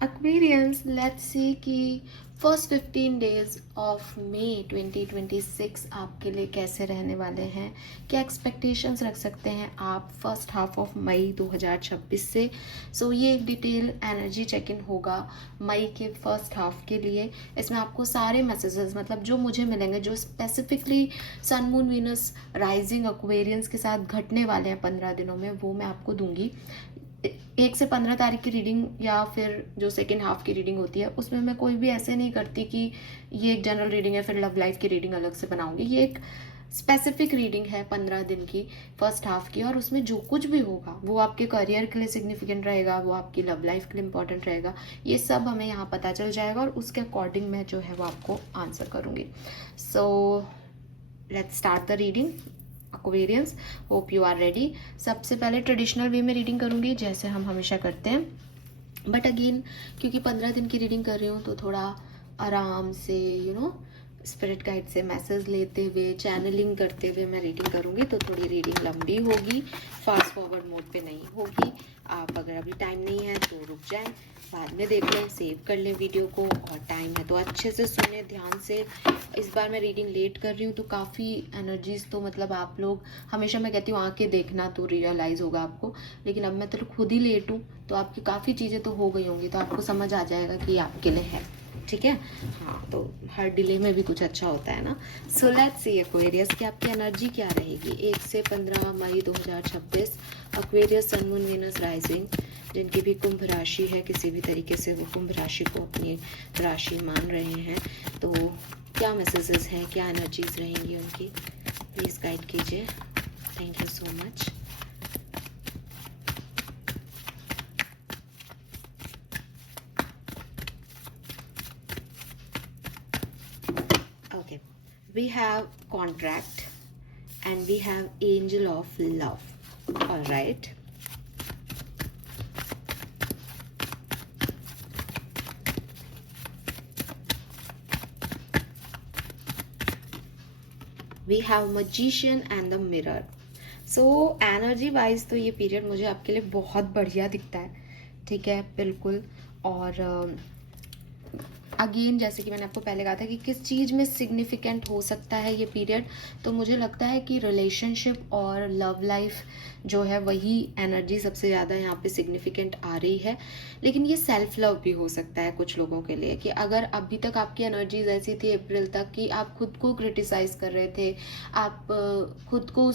Aquarians, let's see कि first 15 days of May 2026 आपके लिए कैसे रहने वाले हैं, क्या एक्सपेक्टेशंस रख सकते हैं आप फर्स्ट हाफ ऑफ मई 2026 से। ये एक डिटेल एनर्जी चेक इन होगा मई के फर्स्ट हाफ के लिए। इसमें आपको सारे मैसेजेस मतलब जो मुझे मिलेंगे, जो specifically sun moon Venus rising Aquarians के साथ घटने वाले हैं 15 दिनों में, वो मैं आपको दूंगी। 1 से 15 तारीख की रीडिंग या फिर जो सेकेंड हाफ की रीडिंग होती है उसमें मैं कोई भी ऐसे नहीं करती कि ये एक जनरल रीडिंग है फिर लव लाइफ की रीडिंग अलग से बनाऊंगी। ये एक स्पेसिफिक रीडिंग है 15 दिन की फर्स्ट हाफ की, और उसमें जो कुछ भी होगा वो आपके करियर के लिए सिग्निफिकेंट रहेगा, वो आपकी लव लाइफ के लिए इंपॉर्टेंट रहेगा। ये सब हमें यहाँ पता चल जाएगा और उसके अकॉर्डिंग मैं जो है वो आपको आंसर करूँगी। So let's start the reading. Aquarians, hope you are ready. सबसे पहले ट्रेडिशनल वे में रीडिंग करूंगी जैसे हम हमेशा करते हैं, बट अगेन क्योंकि 15 दिन की रीडिंग कर रही हूँ तो थोड़ा आराम से स्पिरिट गाइड से मैसेज लेते हुए चैनलिंग करते हुए मैं रीडिंग करूँगी, तो थोड़ी रीडिंग लंबी होगी, फास्ट फॉरवर्ड मोड पे नहीं होगी। आप अगर अभी टाइम नहीं है तो रुक जाएं, बाद में देख लें, सेव कर लें वीडियो को, और टाइम है तो अच्छे से सुने ध्यान से। इस बार मैं रीडिंग लेट कर रही हूँ तो काफ़ी एनर्जीज तो मतलब आप लोग, हमेशा मैं कहती हूँ आके देखना तो रियलाइज़ होगा आपको, लेकिन अब मैं तो खुद ही लेट हूँ तो आपकी काफ़ी चीज़ें तो हो गई होंगी, तो आपको समझ आ जाएगा कि आपके लिए है, ठीक है। हाँ, तो हर डिले में भी कुछ अच्छा होता है ना। सो लेट्स सी एक्वेरियस की आपकी एनर्जी क्या रहेगी 1 से 15 मई 2026। Aquarius sun moon Venus rising, जिनकी भी कुंभ राशि है, किसी भी तरीके से वो कुंभ राशि को अपनी राशि मान रहे हैं, तो क्या मैसेजेस हैं, क्या एनर्जीज रहेंगी उनकी, प्लीज़ गाइड कीजिए। Thank you so much. Okay, we have contract and we have angel of love. All right. We have magician and the mirror. So energy wise तो ये पीरियड मुझे आपके लिए बहुत बढ़िया दिखता है, ठीक है, बिल्कुल। और अगेन जैसे कि मैंने आपको पहले कहा था कि किस चीज़ में सिग्निफिकेंट हो सकता है ये पीरियड, तो मुझे लगता है कि रिलेशनशिप और लव लाइफ जो है वही एनर्जी सबसे ज़्यादा यहाँ पे सिग्निफिकेंट आ रही है। लेकिन ये सेल्फ लव भी हो सकता है कुछ लोगों के लिए, कि अगर अभी तक आपकी एनर्जीज ऐसी थी अप्रैल तक कि आप खुद को क्रिटिसाइज कर रहे थे, आप खुद को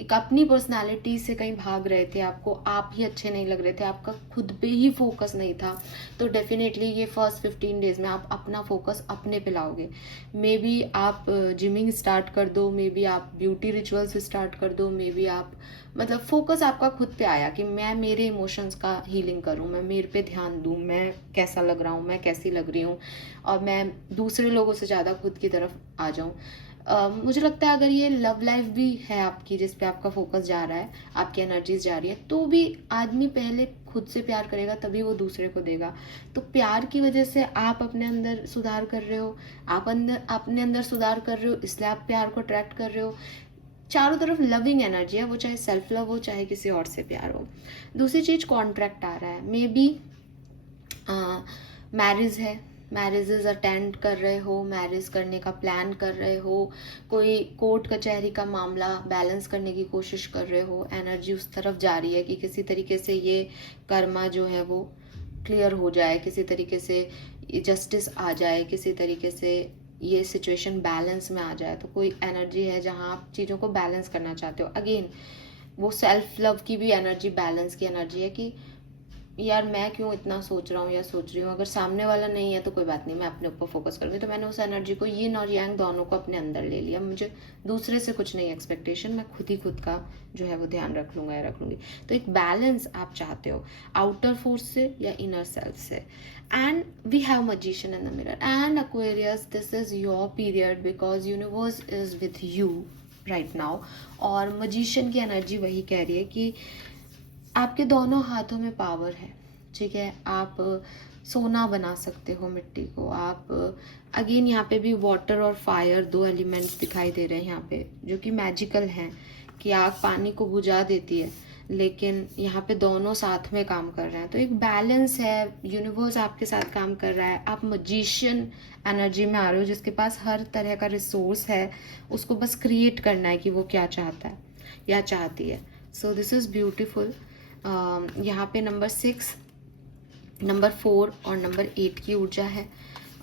एक अपनी पर्सनालिटी से कहीं भाग रहे थे, आपको आप ही अच्छे नहीं लग रहे थे, आपका खुद पे ही फोकस नहीं था, तो डेफिनेटली ये फर्स्ट 15 डेज में आप अपना फोकस अपने पे लाओगे। मे बी आप जिमिंग स्टार्ट कर दो, मे बी आप ब्यूटी रिचुअल्स स्टार्ट कर दो, मे बी आप मतलब फोकस आपका खुद पे आया कि मैं मेरे इमोशंस का हीलिंग करूं, मैं मेरे पे ध्यान दूं, मैं कैसा लग रहा हूं, मैं कैसी लग रही हूँ, और मैं दूसरे लोगों से ज़्यादा खुद की तरफ आ जाऊं। मुझे लगता है अगर ये लव लाइफ भी है आपकी जिस पे आपका फोकस जा रहा है, आपकी एनर्जीज जा रही है, तो भी आदमी पहले खुद से प्यार करेगा तभी वो दूसरे को देगा। तो प्यार की वजह से आप अपने अंदर सुधार कर रहे हो, आप अपने अंदर सुधार कर रहे हो, इसलिए आप प्यार को अट्रैक्ट कर रहे हो। चारों तरफ लविंग एनर्जी है, वो चाहे सेल्फ लव हो चाहे किसी और से प्यार हो। दूसरी चीज कॉन्ट्रैक्ट आ रहा है, मे बी मैरिज है, मैरिजेस अटेंड कर रहे हो, मैरिज करने का प्लान कर रहे हो, कोई कोर्ट कचहरी का मामला बैलेंस करने की कोशिश कर रहे हो, एनर्जी उस तरफ जा रही है कि किसी तरीके से ये कर्मा जो है वो क्लियर हो जाए, किसी तरीके से जस्टिस आ जाए, किसी तरीके से ये सिचुएशन बैलेंस में आ जाए। तो कोई एनर्जी है जहाँ आप चीज़ों को बैलेंस करना चाहते हो। अगेन वो सेल्फ लव की भी एनर्जी, बैलेंस की एनर्जी है कि यार मैं क्यों इतना सोच रहा हूँ या सोच रही हूँ, अगर सामने वाला नहीं है तो कोई बात नहीं, मैं अपने ऊपर फोकस करूँगी। तो मैंने उस एनर्जी को, यिन और यांग दोनों को अपने अंदर ले लिया। मुझे दूसरे से कुछ नहीं एक्सपेक्टेशन, मैं खुद ही खुद का जो है वो ध्यान रख लूँगा या रख लूँगी। तो एक बैलेंस आप चाहते हो आउटर फोर्स से या इनर सेल्फ से। And we have magician in the mirror and Aquarius, this is your period because universe is with you right now. और मजिशियन की एनर्जी वही कह रही है कि आपके दोनों हाथों में पावर है, ठीक है। आप सोना बना सकते हो मिट्टी को, आप अगेन यहाँ पे भी वाटर और फायर दो एलिमेंट्स दिखाई दे रहे हैं यहाँ पे जो कि मैजिकल हैं, कि आग पानी को बुझा देती है लेकिन यहाँ पे दोनों साथ में काम कर रहे हैं, तो एक बैलेंस है, यूनिवर्स आपके साथ काम कर रहा है, आप मजिशियन एनर्जी में आ रहे हो जिसके पास हर तरह का रिसोर्स है, उसको बस क्रिएट करना है कि वो क्या चाहता है या चाहती है। So this is beautiful. यहाँ पे नंबर 6, नंबर 4 और नंबर 8 की ऊर्जा है,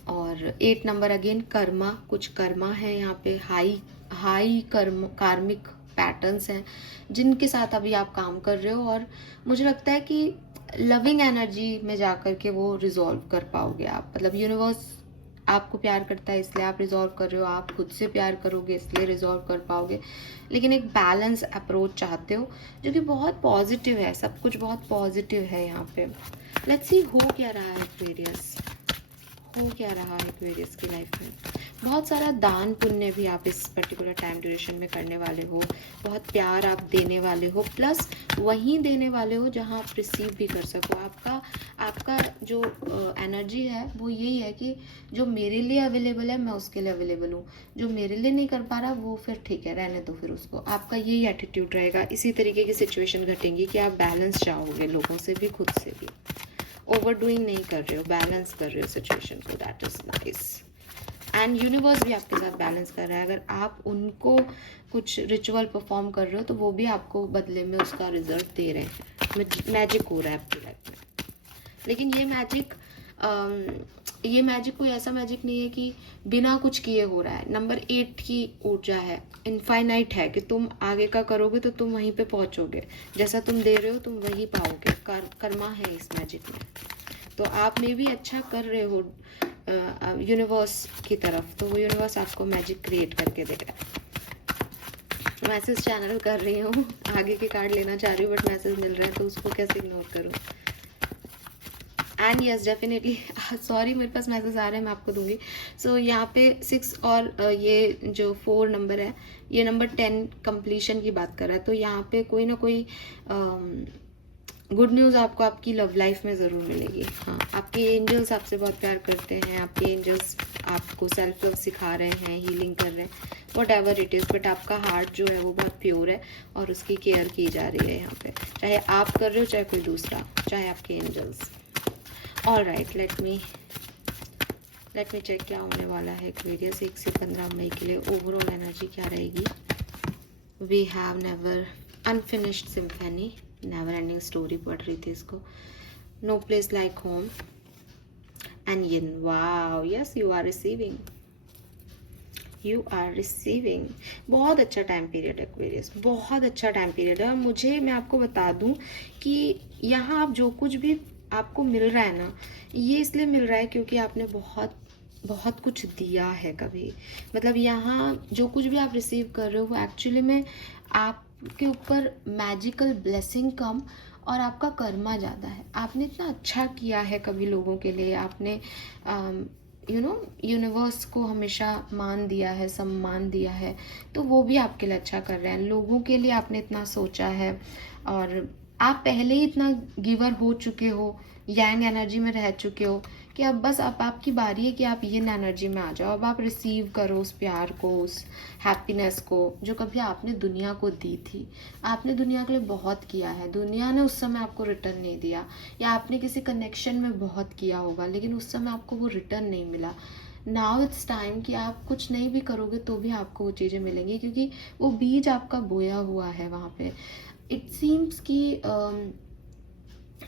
और 8 नंबर अगेन कर्मा, कुछ कर्मा है यहाँ पे, हाई कार्मिक पैटर्न्स हैं जिनके साथ अभी आप काम कर रहे हो, और मुझे लगता है कि लविंग एनर्जी में जाकर के वो रिजॉल्व कर पाओगे आप। मतलब यूनिवर्स आपको प्यार करता है इसलिए आप रिजॉल्व कर रहे हो, आप खुद से प्यार करोगे इसलिए रिजॉल्व कर पाओगे, लेकिन एक बैलेंस अप्रोच चाहते हो जो कि बहुत पॉजिटिव है, सब कुछ बहुत पॉजिटिव है यहाँ पे। लेट्स सी हो क्या रहा है एक्वेरियस, हो क्या रहा है एक्वेरियस की लाइफ में। बहुत सारा दान पुण्य भी आप इस पर्टिकुलर टाइम ड्यूरेशन में करने वाले हो, बहुत प्यार आप देने वाले हो, प्लस वहीं देने वाले हो जहां आप रिसीव भी कर सको। आपका जो एनर्जी है वो यही है कि जो मेरे लिए अवेलेबल है मैं उसके लिए अवेलेबल हूँ, जो मेरे लिए नहीं कर पा रहा वो फिर ठीक है, रहने दो फिर उसको। आपका यही एटीट्यूड रहेगा। इसी तरीके की सिचुएशन घटेंगी कि आप बैलेंस चाहोगे लोगों से भी खुद से भी, ओवर डूइंग नहीं कर रहे हो, बैलेंस कर रहे हो सिचुएशन को, that is nice. And universe भी आपके साथ बैलेंस कर रहा है। अगर आप उनको कुछ रिचुअल परफॉर्म कर रहे हो तो वो भी आपको बदले में उसका रिजल्ट दे रहे हैं। मैजिक हो रहा है आपकी लाइफ में, लेकिन ये मैजिक कोई ऐसा मैजिक नहीं है कि बिना कुछ किए हो रहा है। नंबर 8 की ऊर्जा है, इनफाइनाइट है, कि तुम आगे का करोगे तो तुम वहीं पे पहुंचोगे, जैसा तुम दे रहे हो तुम वही पाओगे। कर्मा है इस मैजिक में, तो आप में भी अच्छा कर रहे हो यूनिवर्स की तरफ, तो वो यूनिवर्स आपको मैजिक क्रिएट करके दे रहा है। मैसेज चैनल कर रही हूँ, आगे के कार्ड लेना चाह रही हूँ बट मैसेज मिल रहा है तो उसको कैसे इग्नोर करूँ। एंड यस डेफिनेटली, सॉरी मेरे पास मैसेज आ रहे हैं, मैं आपको दूंगी। सो यहाँ पे 6 और ये जो 4 नंबर है, ये नंबर 10 कंप्लीशन की बात कर रहा है, तो यहाँ पे कोई ना कोई गुड न्यूज़ आपको आपकी लव लाइफ में ज़रूर मिलेगी। हाँ, आपके एंजल्स आपसे बहुत प्यार करते हैं, आपके एंजल्स आपको सेल्फ लव सिखा रहे हैं, हीलिंग कर रहे हैं, what ever it is, but आपका हार्ट जो है वो बहुत प्योर है और उसकी केयर की जा रही है यहाँ पे, चाहे आप कर रहे हो चाहे कोई दूसरा, चाहे आपके angels. All right, let me check क्या होने वाला है एक्वेरियस 1 से 15 मई के लिए। ओवरऑल एनर्जी क्या रहेगी। We have never unfinished symphony, never ending story पढ़ रही थी इसको। No place like home and yin, wow yes you are receiving, you are receiving. बहुत अच्छा टाइम पीरियड है एक्वेरियस, बहुत अच्छा टाइम पीरियड है। और मैं आपको बता दूं कि यहाँ आप जो कुछ भी आपको मिल रहा है ना, ये इसलिए मिल रहा है क्योंकि आपने बहुत बहुत कुछ दिया है कभी। मतलब यहाँ जो कुछ भी आप रिसीव कर रहे हो वो एक्चुअली में आपके ऊपर मैजिकल ब्लेसिंग कम और आपका कर्मा ज़्यादा है। आपने इतना अच्छा किया है कभी लोगों के लिए, आपने यूनिवर्स को हमेशा मान दिया है, सम्मान दिया है, तो वो भी आपके लिए अच्छा कर रहे हैं। लोगों के लिए आपने इतना सोचा है और आप पहले ही इतना गिवर हो चुके हो, यांग एनर्जी में रह चुके हो कि अब आपकी बारी है कि आप ये एनर्जी में आ जाओ। अब आप रिसीव करो उस प्यार को, उस हैप्पीनेस को जो कभी आपने दुनिया को दी थी। आपने दुनिया के लिए बहुत किया है, दुनिया ने उस समय आपको रिटर्न नहीं दिया, या आपने किसी कनेक्शन में बहुत किया होगा लेकिन उस समय आपको वो रिटर्न नहीं मिला। नाउ इट्स टाइम कि आप कुछ नहीं भी करोगे तो भी आपको वो चीज़ें मिलेंगी, क्योंकि वो बीज आपका बोया हुआ है वहाँ पे। इट सीम्स कि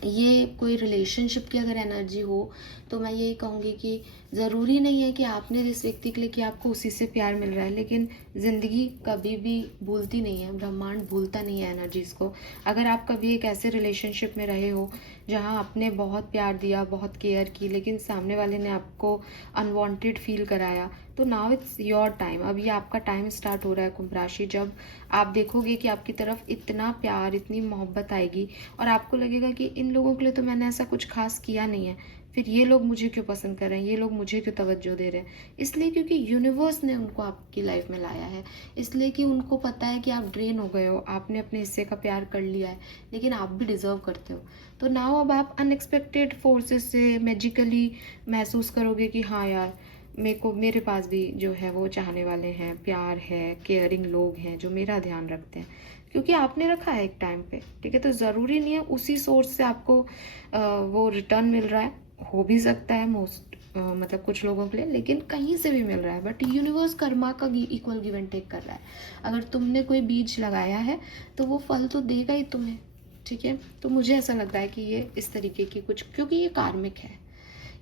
ये कोई रिलेशनशिप की अगर एनर्जी हो तो मैं यही कहूँगी कि ज़रूरी नहीं है कि आपने जिस व्यक्ति के लिए कि आपको उसी से प्यार मिल रहा है, लेकिन ज़िंदगी कभी भी भूलती नहीं है, ब्रह्मांड भूलता नहीं है एनर्जीज़ को। अगर आप कभी एक ऐसे रिलेशनशिप में रहे हो जहाँ आपने बहुत प्यार दिया, बहुत केयर की, लेकिन सामने वाले ने आपको अनवांटेड फील कराया, तो नाउ इट्स योर टाइम। अब ये आपका टाइम स्टार्ट हो रहा है कुंभ राशि, जब आप देखोगे कि आपकी तरफ इतना प्यार, इतनी मोहब्बत आएगी और आपको लगेगा कि इन लोगों के लिए तो मैंने ऐसा कुछ खास किया नहीं है, फिर ये लोग मुझे क्यों पसंद कर रहे हैं, ये लोग मुझे क्यों तवज्जो दे रहे हैं। इसलिए क्योंकि यूनिवर्स ने उनको आपकी लाइफ में लाया है, इसलिए कि उनको पता है कि आप ड्रेन हो गए हो, आपने अपने हिस्से का प्यार कर लिया है, लेकिन आप भी डिजर्व करते हो। तो नाउ अब आप अनएक्सपेक्टेड फोर्सेस से मैजिकली महसूस करोगे कि हाँ यार, मेरे पास भी जो है वो चाहने वाले हैं, प्यार है, केयरिंग लोग हैं जो मेरा ध्यान रखते हैं। क्योंकि आपने रखा है एक टाइम पे, ठीक है। तो ज़रूरी नहीं है उसी सोर्स से आपको वो रिटर्न मिल रहा है, हो भी सकता है मतलब कुछ लोगों के लिए, लेकिन कहीं से भी मिल रहा है। बट यूनिवर्स कर्मा का इक्वल गिव एंड टेक कर रहा है। अगर तुमने कोई बीज लगाया है तो वो फल तो देगा ही तुम्हें, ठीक है। तो मुझे ऐसा लग रहा है कि ये इस तरीके की कुछ, क्योंकि ये कार्मिक है,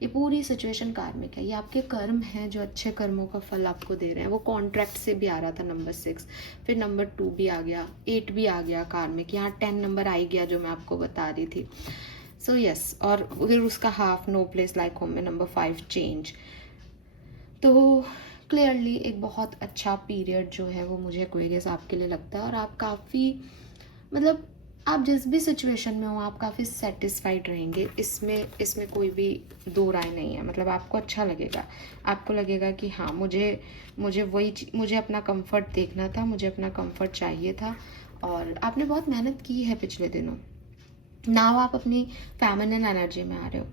ये पूरी सिचुएशन कार्मिक है, ये आपके कर्म हैं जो अच्छे कर्मों का फल आपको दे रहे हैं। वो कॉन्ट्रैक्ट से भी आ रहा था नंबर 6, फिर नंबर 2 भी आ गया, 8 भी आ गया कार्मिक, यहाँ 10 नंबर आ गया जो मैं आपको बता रही थी। सो यस, और फिर उसका half no place like home में नंबर 5 चेंज। तो क्लियरली एक बहुत अच्छा पीरियड जो है वो मुझे एक्वेरियस आपके लिए लगता है। और आप काफ़ी, मतलब आप जिस भी सिचुएशन में हो आप काफ़ी सेटिस्फाइड रहेंगे, इसमें कोई भी दो राय नहीं है। मतलब आपको अच्छा लगेगा, आपको लगेगा कि हाँ मुझे मुझे अपना कंफर्ट देखना था, मुझे अपना कंफर्ट चाहिए था। और आपने बहुत मेहनत की है पिछले दिनों। नाउ आप अपनी फेमिनिन एनर्जी में आ रहे हो,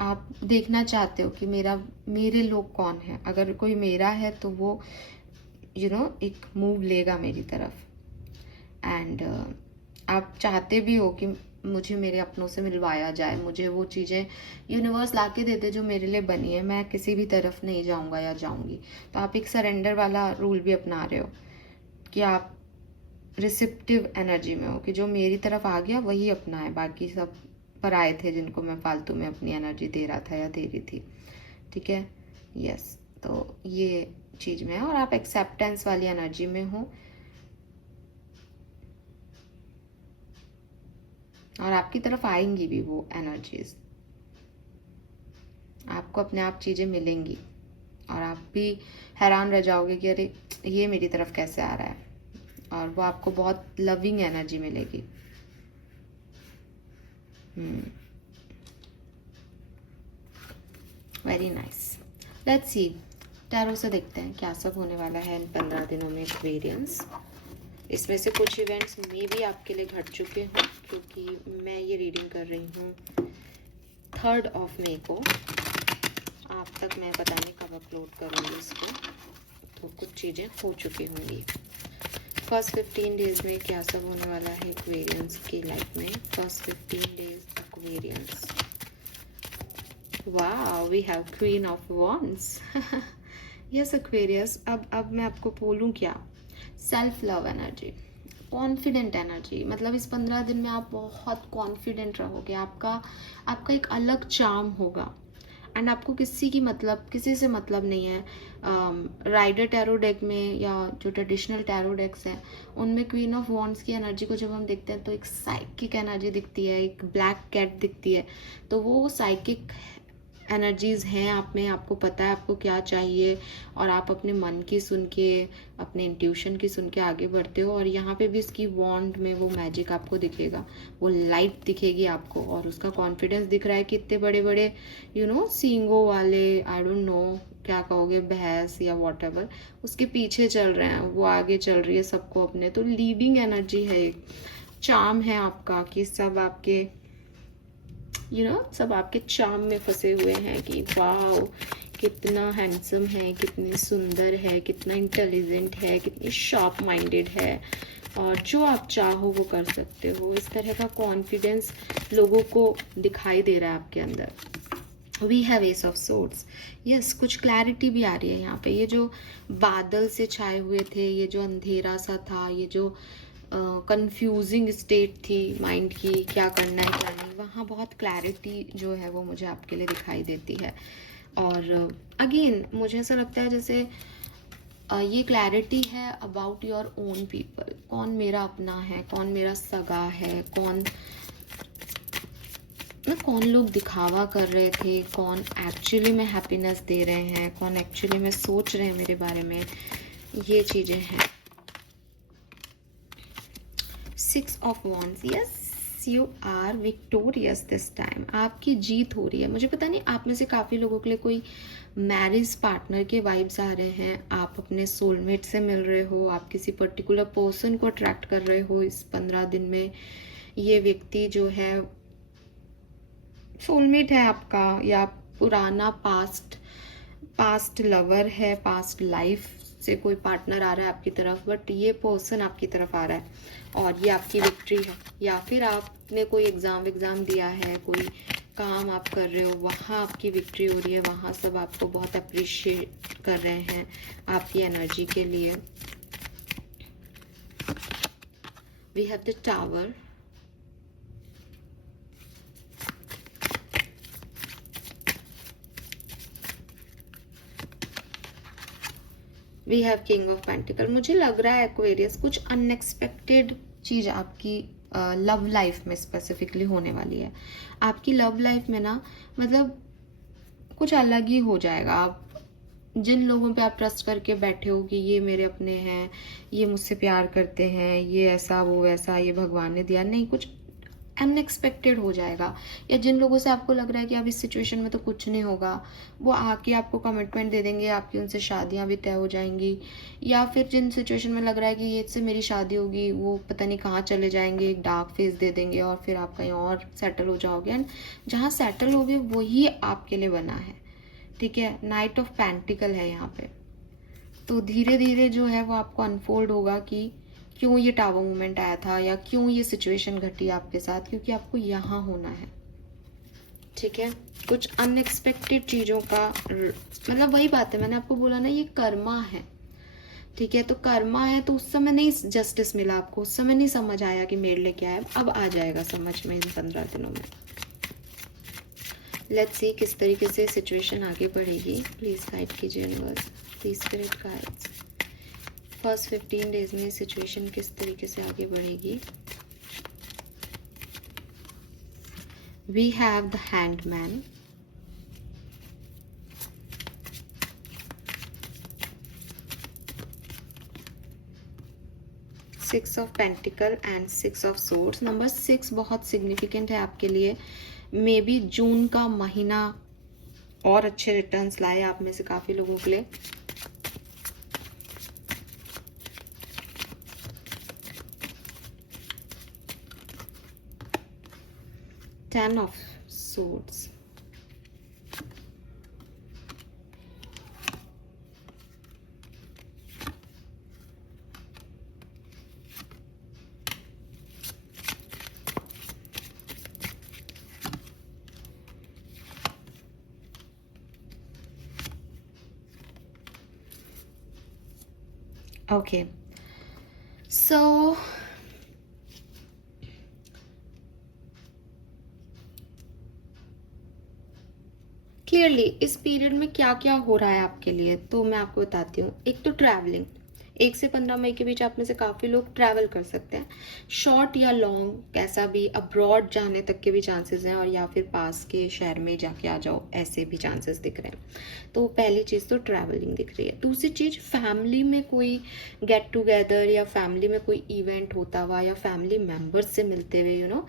आप देखना चाहते हो कि मेरे लोग कौन है। अगर कोई मेरा है तो वो एक मूव लेगा मेरी तरफ। एंड आप चाहते भी हो कि मुझे मेरे अपनों से मिलवाया जाए, मुझे वो चीज़ें यूनिवर्स ला के देते जो मेरे लिए बनी है, मैं किसी भी तरफ नहीं जाऊंगा या जाऊंगी। तो आप एक सरेंडर वाला रूल भी अपना रहे हो कि आप रिसिप्टिव एनर्जी में हो, कि जो मेरी तरफ आ गया वही अपना है, बाकी सब पराए थे जिनको मैं फालतू में अपनी एनर्जी दे रहा था या दे रही थी, ठीक है। यस, तो ये चीज़ में है। और आप एक्सेप्टेंस वाली एनर्जी में हो, और आपकी तरफ आएंगी भी वो एनर्जीज, आपको अपने आप चीज़ें मिलेंगी और आप भी हैरान रह जाओगे कि अरे ये मेरी तरफ कैसे आ रहा है। और वो आपको बहुत लविंग एनर्जी मिलेगी। Very nice. Let's see, tarot से देखते हैं क्या सब होने वाला है इन 15 दिनों में एक्वेरियंस। इसमें से कुछ इवेंट्स में भी आपके लिए घट चुके हों, क्योंकि मैं ये रीडिंग कर रही हूँ 3 मई को। आप तक मैं पता नहीं कब अपलोड करूँगी इसको, तो कुछ चीज़ें हो चुकी होंगी। फर्स्ट 15 डेज में क्या सब होने वाला है एक्वेरियंस की लाइफ में। First 15 days Aquarians. वाह, we have queen of wands. Yes Aquarius, अब मैं आपको बोलूँ क्या, self love energy, confident energy. मतलब इस 15 दिन में आप बहुत कॉन्फिडेंट रहोगे, आपका एक अलग चार्म होगा। एंड आपको किसी से मतलब नहीं है। राइडर टैरो डेक में या जो ट्रेडिशनल टैरो डेक्स हैं उनमें क्वीन ऑफ वॉन्ड्स की एनर्जी को जब हम देखते हैं तो एक साइकिक एनर्जी दिखती है, एक ब्लैक कैट दिखती है। तो वो साइकिक एनर्जीज़ हैं आप में, आपको पता है आपको क्या चाहिए, और आप अपने मन की सुन के, अपने इंट्यूशन की सुन के आगे बढ़ते हो। और यहाँ पे भी इसकी वॉन्ड में वो मैजिक आपको दिखेगा, वो लाइट दिखेगी आपको, और उसका कॉन्फिडेंस दिख रहा है कि इतने बड़े बड़े सींगों वाले, आई डोंट नो क्या कहोगे, भैंस या वॉट एवर, उसके पीछे चल रहे हैं, वो आगे चल रही है सबको अपने। तो लीडिंग एनर्जी है, एक चार्म है आपका कि सब आपके सब आपके चार्म में फंसे हुए हैं कि वाह कितना हैंडसम है, कितनी सुंदर है, कितना इंटेलिजेंट है, कितनी शार्प माइंडेड है, और जो आप चाहो वो कर सकते हो। इस तरह का कॉन्फिडेंस लोगों को दिखाई दे रहा है आपके अंदर। We have ace of swords. Yes, कुछ क्लैरिटी भी आ रही है यहाँ पे। ये जो बादल से छाए हुए थे, ये जो अंधेरा सा था, ये जो कंफ्यूजिंग स्टेट थी माइंड की, क्या करना है क्या नहीं, वहाँ बहुत क्लैरिटी जो है वो मुझे आपके लिए दिखाई देती है। और अगेन मुझे ऐसा लगता है जैसे ये क्लैरिटी है अबाउट योर ओन पीपल, कौन मेरा अपना है, कौन मेरा सगा है, कौन लोग दिखावा कर रहे थे, कौन एक्चुअली में हैप्पीनेस दे रहे हैं, कौन एक्चुअली में सोच रहे हैं मेरे बारे में, ये चीज़ें हैं। 6 of wands. Yes, you are victorious this time. आपकी जीत हो रही है। मुझे पता नहीं आप में से काफ़ी लोगों के लिए कोई मैरिज पार्टनर के वाइब्स आ रहे हैं, आप अपने सोलमेट से मिल रहे हो, आप किसी पर्टिकुलर पर्सन को अट्रैक्ट कर रहे हो इस 15 दिन में। ये व्यक्ति जो है सोलमेट है आपका, या पुराना पास्ट लवर है, पास्ट लाइफ से कोई पार्टनर आ रहा है आपकी तरफ, बट ये पर्सन आपकी तरफ आ रहा है और ये आपकी विक्ट्री है। या फिर आपने कोई एग्ज़ाम दिया है, कोई काम आप कर रहे हो, वहाँ आपकी विक्ट्री हो रही है, वहाँ सब आपको बहुत अप्रिशिएट कर रहे हैं आपकी एनर्जी के लिए। We have the tower, we have king of pentacle. मुझे लग रहा है एक्वेरियस कुछ अनएक्सपेक्टेड चीज़ आपकी लव लाइफ में स्पेसिफिकली होने वाली है। आपकी लव लाइफ में ना मतलब कुछ अलग ही हो जाएगा। आप जिन लोगों पे आप ट्रस्ट करके बैठे हो कि ये मेरे अपने हैं, ये मुझसे प्यार करते हैं, ये ऐसा वो वैसा, ये भगवान ने दिया, नहीं, कुछ अनएक्सपेक्टेड हो जाएगा। या जिन लोगों से आपको लग रहा है कि अब इस सिचुएशन में तो कुछ नहीं होगा, वो आके आपको कमिटमेंट दे देंगे, आपकी उनसे शादियां भी तय हो जाएंगी। या फिर जिन सिचुएशन में लग रहा है कि ये इससे मेरी शादी होगी, वो पता नहीं कहाँ चले जाएंगे, एक डार्क फेज दे देंगे और फिर आप कहीं और सेटल हो जाओगे। एंड जहाँ सेटल होगे वही आपके लिए बना है, ठीक है। नाइट ऑफ पेंटिकल है यहाँ पे। तो धीरे धीरे जो है वो आपको अनफोल्ड होगा कि क्यों ये टावर मूवमेंट आया था या क्यों ये सिचुएशन घटी आपके साथ, क्योंकि आपको यहाँ होना है, ठीक है। कुछ अनएक्सपेक्टेड चीज़ों का मतलब वही बात है, मैंने आपको बोला ना, ये कर्मा है, ठीक है। तो कर्मा है, तो उस समय नहीं जस्टिस मिला आपको, उस समय नहीं समझ आया कि मेरे लिए क्या है, अब आ जाएगा समझ में इन 15 दिनों में। लेट्स सी किस तरीके से सिचुएशन आगे बढ़ेगी। प्लीज गाइड कीजिए universe, please spirit guides. First 15 days में सिचुएशन किस तरीके से आगे बढ़ेगी। We have the hanged man, six of pentacle and six of swords. Number 6 बहुत सिग्निफिकेंट है आपके लिए। मे बी जून का महीना और अच्छे रिटर्न्स लाए आप में से काफी लोगों के लिए। Ten of Swords, okay, so clearly इस पीरियड में क्या क्या हो रहा है आपके लिए, तो मैं आपको बताती हूँ। एक तो ट्रैवलिंग, 1 से 15 मई के बीच आप में से काफ़ी लोग ट्रैवल कर सकते हैं, शॉर्ट या लॉन्ग, कैसा भी, अब्रॉड जाने तक के भी चांसेस हैं, और या फिर पास के शहर में जाके आ जाओ, ऐसे भी चांसेस दिख रहे हैं। तो पहली चीज़ तो ट्रैवलिंग दिख रही है। दूसरी चीज़, फैमिली में कोई गेट टुगेदर या फैमिली में कोई इवेंट होता हुआ या फैमिली मेम्बर्स से मिलते हुए,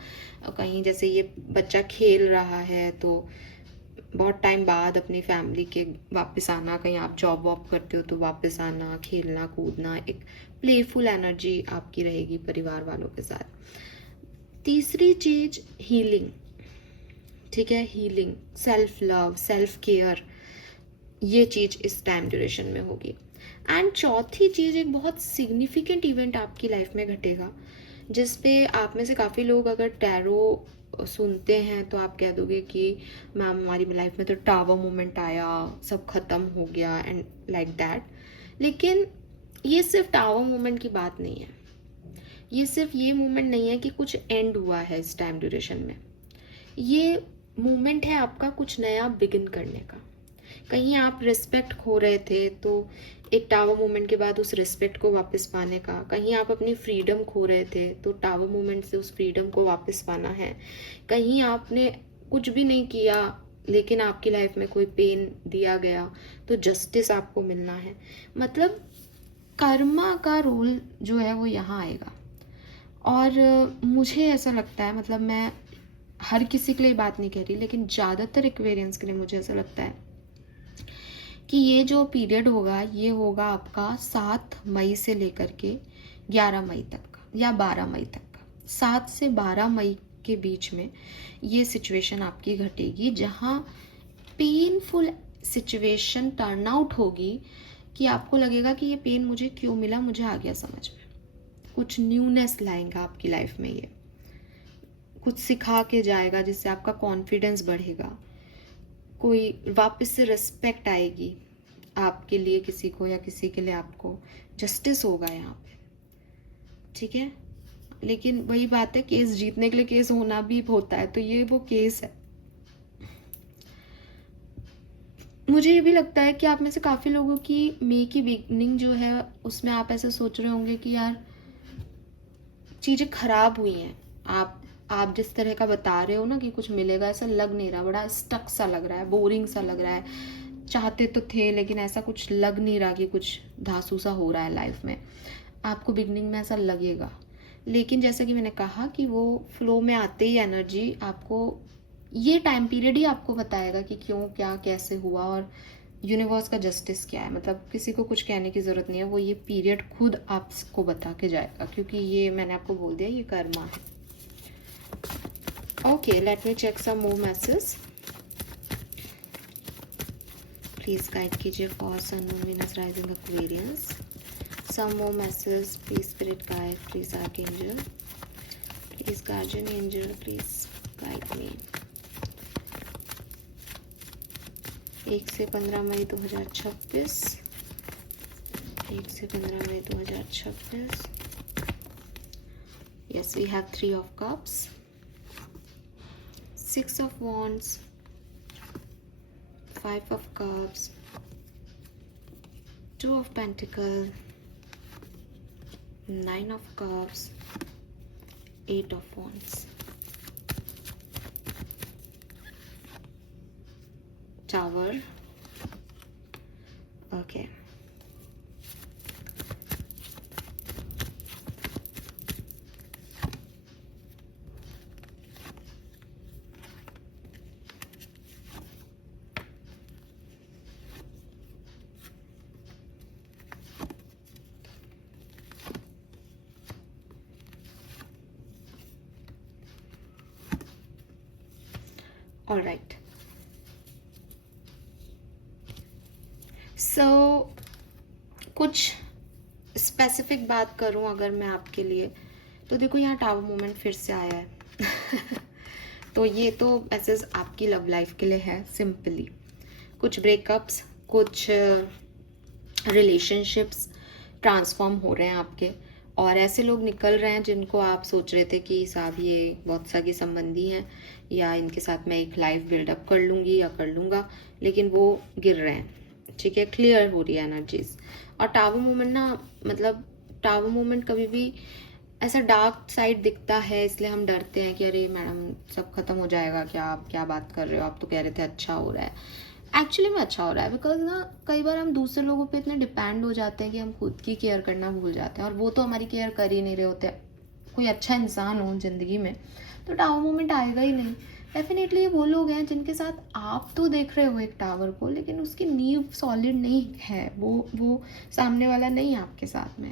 कहीं जैसे ये बच्चा खेल रहा है तो बहुत टाइम बाद अपनी फैमिली के वापस आना, कहीं आप जॉब वॉब करते हो तो वापस आना, खेलना कूदना, एक प्लेफुल एनर्जी आपकी रहेगी परिवार वालों के साथ। तीसरी चीज हीलिंग, ठीक है, healing, self love, self care, ये चीज इस टाइम ड्यूरेशन में होगी। एंड चौथी चीज, एक बहुत सिग्निफिकेंट इवेंट आपकी लाइफ में घटेगा, जिसपे आप में से काफ़ी लोग अगर टैरो सुनते हैं तो आप कह दोगे कि मैम हमारी लाइफ में तो टावर मोमेंट आया, सब खत्म हो गया एंड लाइक दैट। लेकिन ये सिर्फ टावर मोमेंट की बात नहीं है, ये सिर्फ ये मोमेंट नहीं है कि कुछ एंड हुआ है इस टाइम ड्यूरेशन में। ये मोमेंट है आपका कुछ नया बिगिन करने का। कहीं आप रिस्पेक्ट खो रहे थे तो एक टावर मोमेंट के बाद उस रिस्पेक्ट को वापस पाने का, कहीं आप अपनी फ्रीडम खो रहे थे तो टावर मोमेंट से उस फ्रीडम को वापस पाना है, कहीं आपने कुछ भी नहीं किया लेकिन आपकी लाइफ में कोई पेन दिया गया तो जस्टिस आपको मिलना है। मतलब कर्मा का रोल जो है वो यहाँ आएगा। और मुझे ऐसा लगता है, मतलब मैं हर किसी के लिए बात नहीं कह रही, लेकिन ज़्यादातर एक्वेरियंस के लिए मुझे ऐसा लगता है कि ये जो पीरियड होगा ये होगा आपका 7 मई से लेकर के 11 मई तक का या 12 मई तक का। 7 से 12 मई के बीच में ये सिचुएशन आपकी घटेगी, जहाँ पेनफुल सिचुएशन टर्न आउट होगी कि आपको लगेगा कि ये पेन मुझे क्यों मिला, मुझे आ गया समझ में। कुछ न्यूनेस लाएगा आपकी लाइफ में, ये कुछ सिखा के जाएगा जिससे आपका कॉन्फिडेंस बढ़ेगा, कोई वापस से रिस्पेक्ट आएगी आपके लिए किसी को या किसी के लिए आपको, जस्टिस होगा यहाँ पे, ठीक है। लेकिन वही बात है, केस जीतने के लिए केस होना भी होता है, तो ये वो केस है। मुझे ये भी लगता है कि आप में से काफ़ी लोगों की मई की बिगनिंग जो है उसमें आप ऐसे सोच रहे होंगे कि यार चीज़ें खराब हुई हैं। आप जिस तरह का बता रहे हो ना कि कुछ मिलेगा, ऐसा लग नहीं रहा, बड़ा स्टक सा लग रहा है, बोरिंग सा लग रहा है। चाहते तो थे लेकिन ऐसा कुछ लग नहीं रहा कि कुछ धांसू सा हो रहा है लाइफ में। आपको बिगनिंग में ऐसा लगेगा, लेकिन जैसा कि मैंने कहा कि वो फ्लो में आते ही एनर्जी आपको, ये टाइम पीरियड ही आपको बताएगा कि क्यों, क्या, कैसे हुआ और यूनिवर्स का जस्टिस क्या है। मतलब किसी को कुछ कहने की ज़रूरत नहीं है, वो ये पीरियड खुद आपको बता के जाएगा, क्योंकि ये मैंने आपको बोल दिया, ये कर्मा है। Okay, let me check some more message. Please guide कीजिए for sun, moon, Venus, rising, Aquarians. Some more message please, spirit guide, please archangel, please guardian angel, please guide me. 1 से 15 मई 2026, 1 से 15 मई 2026। Yes, we have 3 of cups, 6 of wands, 5 of cups, 2 of pentacles, 9 of cups, 8 of wands. Tower. Okay. All right. So, कुछ specific बात करूं अगर मैं आपके लिए, तो देखो यहाँ टावर मोमेंट फिर से आया है। तो ये तो मैसेज आपकी लव लाइफ के लिए है सिंपली। कुछ ब्रेकअप्स, कुछ रिलेशनशिप्स ट्रांसफॉर्म हो रहे हैं आपके, और ऐसे लोग निकल रहे हैं जिनको आप सोच रहे थे कि साहब ये बहुत सगे संबंधी हैं या इनके साथ मैं एक लाइफ बिल्डअप कर लूँगी या कर लूँगा, लेकिन वो गिर रहे हैं, ठीक है। क्लियर हो रही है एनर्जीज। और टावर मोमेंट ना, मतलब टावर मोमेंट कभी भी ऐसा डार्क साइड दिखता है, इसलिए हम डरते हैं कि अरे मैडम सब खत्म हो जाएगा क्या, आप क्या बात कर रहे हो, आप तो कह रहे थे अच्छा हो रहा है। एक्चुअली में अच्छा हो रहा है, बिकॉज ना कई बार हम दूसरे लोगों पे इतने डिपेंड हो जाते हैं कि हम खुद की केयर करना भूल जाते हैं, और वो तो हमारी केयर कर ही नहीं रहे होते। कोई अच्छा इंसान हो जिंदगी में तो टावर मोमेंट आएगा ही नहीं। डेफिनेटली ये वो लोग हैं जिनके साथ आप तो देख रहे हो एक टावर को, लेकिन उसकी नींव सॉलिड नहीं है, वो सामने वाला नहीं है आपके साथ में।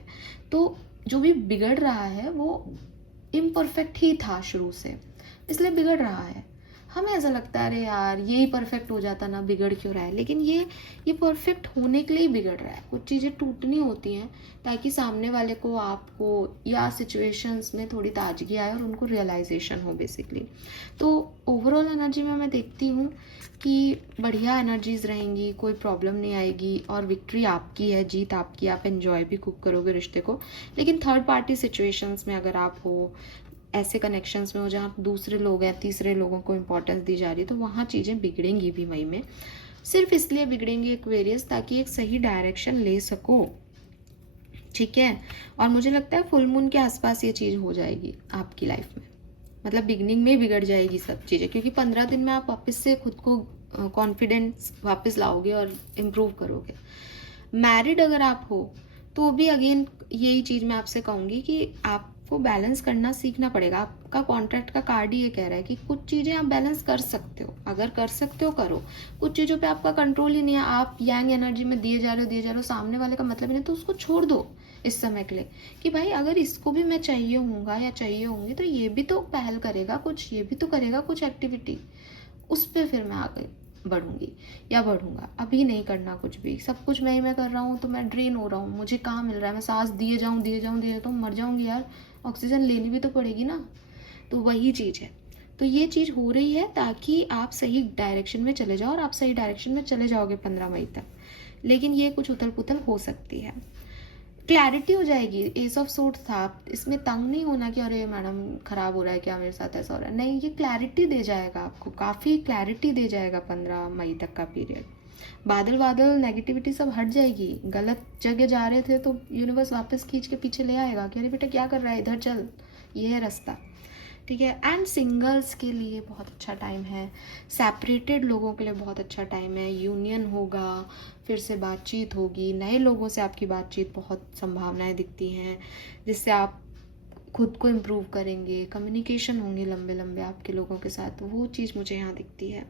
तो जो भी बिगड़ रहा है वो इम्परफेक्ट ही था शुरू से, इसलिए बिगड़ रहा है। हमें ऐसा लगता है अरे यार यही परफेक्ट हो जाता ना, बिगड़ क्यों रहा है, लेकिन ये परफेक्ट होने के लिए ही बिगड़ रहा है। कुछ चीज़ें टूटनी होती हैं ताकि सामने वाले को, आपको या सिचुएशंस में थोड़ी ताजगी आए और उनको रियलाइजेशन हो बेसिकली। तो ओवरऑल एनर्जी में मैं देखती हूँ कि बढ़िया एनर्जीज रहेंगी, कोई प्रॉब्लम नहीं आएगी और विक्ट्री आपकी है, जीत आपकी, आप एंजॉय भी खूब करोगे रिश्ते को। लेकिन थर्ड पार्टी सिचुएशंस में अगर आप हो, ऐसे कनेक्शंस में हो जहाँ दूसरे लोग हैं, तीसरे लोगों को इम्पोर्टेंस दी जा रही है, तो वहाँ चीज़ें बिगड़ेंगी भी मई में। सिर्फ इसलिए बिगड़ेंगी एक्वेरियस ताकि एक सही डायरेक्शन ले सको, ठीक है। और मुझे लगता है फुल मून के आसपास ये चीज़ हो जाएगी आपकी लाइफ में, मतलब बिगनिंग में बिगड़ जाएगी सब चीज़ें, क्योंकि 15 दिन में आप वापस से खुद को कॉन्फिडेंस वापस लाओगे और इम्प्रूव करोगे। मैरिड अगर आप हो तो भी अगेन यही चीज़ मैं आपसे कहूँगी कि आपको बैलेंस करना सीखना पड़ेगा। आपका कॉन्ट्रैक्ट का कार्ड ही ये कह रहा है कि कुछ चीज़ें आप बैलेंस कर सकते हो, अगर कर सकते हो करो। कुछ चीज़ों पे आपका कंट्रोल ही नहीं है, आप यांग एनर्जी में दिए जा रहे हो, सामने वाले का मतलब ही नहीं, तो उसको छोड़ दो इस समय के लिए कि भाई अगर इसको भी मैं चाहिए होऊंगा या चाहिए होंगी तो ये भी तो पहल करेगा कुछ, ये भी तो करेगा कुछ एक्टिविटी, उस पर फिर मैं आ गई। बढ़ूंगी या बढ़ूंगा, अभी नहीं करना कुछ भी, सब कुछ मैं कर रहा हूँ तो मैं ड्रेन हो रहा हूँ, मुझे कहाँ मिल रहा है, मैं सांस दिए जाऊँ मर जाऊंगी यार, ऑक्सीजन लेनी भी तो पड़ेगी ना। तो वही चीज़ है। तो ये चीज़ हो रही है ताकि आप सही डायरेक्शन में चले जाओ, और आप सही डायरेक्शन में चले जाओगे 15 मई तक। लेकिन ये कुछ उथल पुथल हो सकती है, क्लैरिटी हो जाएगी। एस ऑफ सोर्ड्स था, इसमें तंग नहीं होना कि अरे मैडम खराब हो रहा है क्या, मेरे साथ ऐसा हो रहा है, नहीं, ये क्लैरिटी दे जाएगा आपको, काफ़ी क्लैरिटी दे जाएगा 15 मई तक का पीरियड। बादल बादल नेगेटिविटी सब हट जाएगी, गलत जगह जा रहे थे तो यूनिवर्स वापस खींच के पीछे ले आएगा कि अरे बेटा क्या कर रहा है, इधर चल, ये है रास्ता। ठीक है। एंड सिंगल्स के लिए बहुत अच्छा टाइम है, सेपरेटेड लोगों के लिए बहुत अच्छा टाइम है, यूनियन होगा, फिर से बातचीत होगी, नए लोगों से आपकी बातचीत, बहुत संभावनाएं दिखती हैं जिससे आप खुद को इम्प्रूव करेंगे, कम्युनिकेशन होंगे लंबे लंबे आपके लोगों के साथ, तो वो चीज़ मुझे यहाँ दिखती है।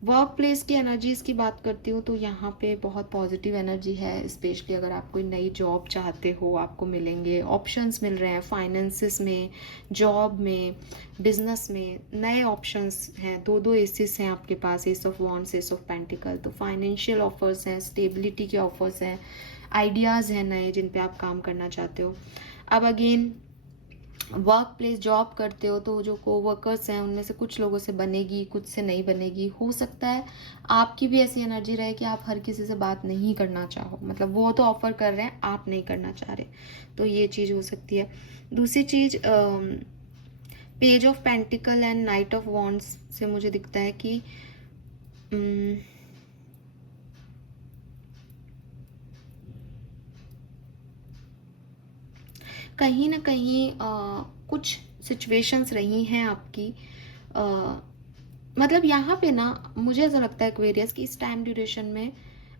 वर्क प्लेस की एनर्जीज़ की बात करती हूँ तो यहाँ पे बहुत पॉजिटिव एनर्जी है, स्पेशली अगर आप कोई नई जॉब चाहते हो, आपको मिलेंगे, ऑप्शंस मिल रहे हैं, फाइनेंसिस में, जॉब में, बिजनेस में नए ऑप्शंस हैं, दो एसेस हैं आपके पास, ace of wands, ace of pentacle, तो फाइनेंशियल ऑफर्स हैं, स्टेबिलिटी के ऑफर्स हैं, आइडियाज़ हैं नए जिन पे आप काम करना चाहते हो। अब अगेन वर्क प्लेस जॉब करते हो तो जो कोवर्कर्स हैं उनमें से कुछ लोगों से बनेगी, कुछ से नहीं बनेगी, हो सकता है आपकी भी ऐसी एनर्जी रहे कि आप हर किसी से बात नहीं करना चाहो, मतलब वो तो ऑफर कर रहे हैं, आप नहीं करना चाह रहे, तो ये चीज़ हो सकती है। दूसरी चीज़, page of pentacle and knight of wands से मुझे दिखता है कि कहीं ना कहीं कुछ सिचुएशंस रही हैं आपकी, मतलब यहाँ पे ना मुझे ऐसा लगता है एक्वेरियस कि इस टाइम ड्यूरेशन में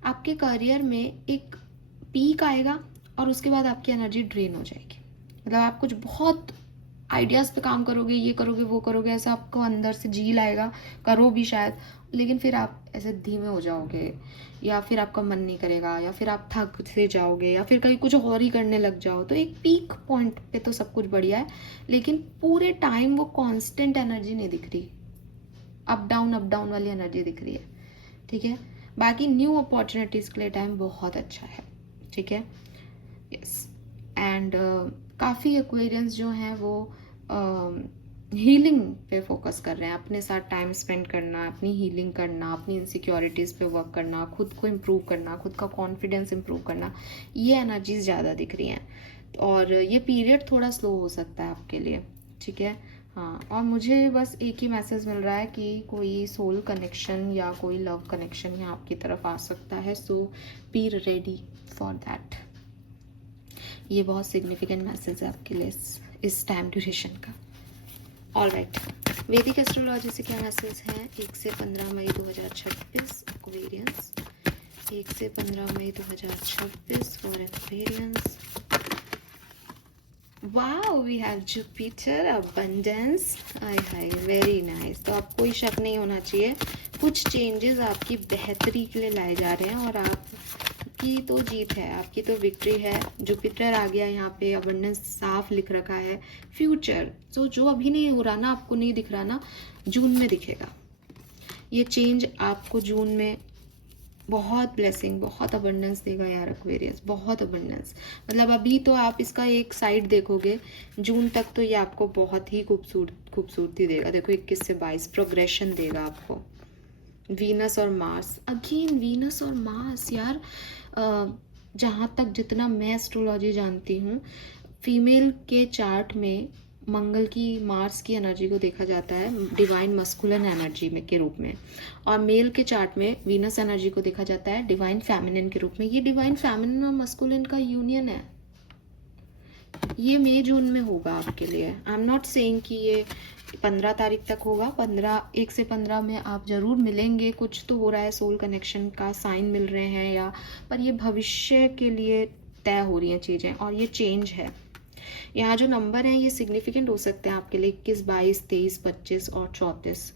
आपके करियर में एक पीक आएगा और उसके बाद आपकी एनर्जी ड्रेन हो जाएगी। मतलब आप कुछ बहुत आइडियाज़ पे काम करोगे, ये करोगे वो करोगे, ऐसा आपको अंदर से जील आएगा, करो भी शायद, लेकिन फिर आप ऐसे धीमे हो जाओगे, या फिर आपका मन नहीं करेगा, या फिर आप थक से जाओगे, या फिर कहीं कुछ और ही करने लग जाओ। तो एक पीक पॉइंट पे तो सब कुछ बढ़िया है, लेकिन पूरे टाइम वो कांस्टेंट एनर्जी नहीं दिख रही, अप डाउन वाली एनर्जी दिख रही है। ठीक है। बाकी न्यू अपॉर्चुनिटीज़ के लिए टाइम बहुत अच्छा है। ठीक है। यस। एंड काफ़ी एक्वेरियंस जो हैं वो हीलिंग पे फोकस कर रहे हैं, अपने साथ टाइम स्पेंड करना, अपनी हीलिंग करना, अपनी इनसिक्योरिटीज़ पे वर्क करना, खुद को इम्प्रूव करना, खुद का कॉन्फिडेंस इम्प्रूव करना, ये एनर्जीज ज़्यादा दिख रही हैं। और ये पीरियड थोड़ा स्लो हो सकता है आपके लिए। ठीक है। हाँ, और मुझे बस एक ही मैसेज मिल रहा है कि कोई सोल कनेक्शन या कोई लव कनेक्शन यहाँ आपकी तरफ आ सकता है, सो बी रेडी फॉर दैट। ये बहुत सिग्निफिकेंट मैसेज है आपके लिए इस टाइम ड्यूरेशन का। ऑल राइट, वैदिक एस्ट्रोलॉजी से क्या मैसेज है 1 से 15 मई 2026 एक्वेरियंस, 1 से 15 मई 2026 for Aquarians. Wow, we have Jupiter abundance, hi hi, very nice. तो अब कोई शक नहीं होना चाहिए, कुछ चेंजेस आपकी बेहतरी के लिए लाए जा रहे हैं, और आपकी तो जीत है, आपकी तो विक्ट्री है। जुपिटर आ गया यहाँ पे, अबंडेंस साफ लिख रखा है, फ्यूचर। तो जो अभी नहीं हो रहा ना, आपको नहीं दिख रहा ना, जून में दिखेगा ये चेंज आपको। जून में बहुत ब्लेसिंग, बहुत अबंडेंस देगा यार एक्वेरियस, बहुत अबंडेंस। मतलब अभी तो आप इसका एक साइड देखोगे, जून तक तो ये आपको बहुत ही खूबसूरती देगा। देखो 21 से 22 प्रोग्रेशन देगा आपको। वीनस और मार्स, अगेन वीनस और मार्स यार, जहाँ तक जितना मैं एस्ट्रोलॉजी जानती हूँ, फीमेल के चार्ट में मंगल की, मार्स की एनर्जी को देखा जाता है डिवाइन मस्कुलिन एनर्जी में के रूप में, और मेल के चार्ट में वीनस एनर्जी को देखा जाता है डिवाइन फेमिनिन के रूप में। ये डिवाइन फेमिनिन और मस्कुलिन का यूनियन है, ये मई जून में होगा आपके लिए। आई एम नॉट सेइंग कि ये 15 तारीख तक होगा, 1 से 15 में आप जरूर मिलेंगे, कुछ तो हो रहा है, सोल कनेक्शन का साइन मिल रहे हैं, या पर ये भविष्य के लिए तय हो रही हैं चीज़ें, और ये चेंज है। यहाँ जो नंबर हैं ये सिग्निफिकेंट हो सकते हैं आपके लिए, 21, 22, 23, 25 और 34,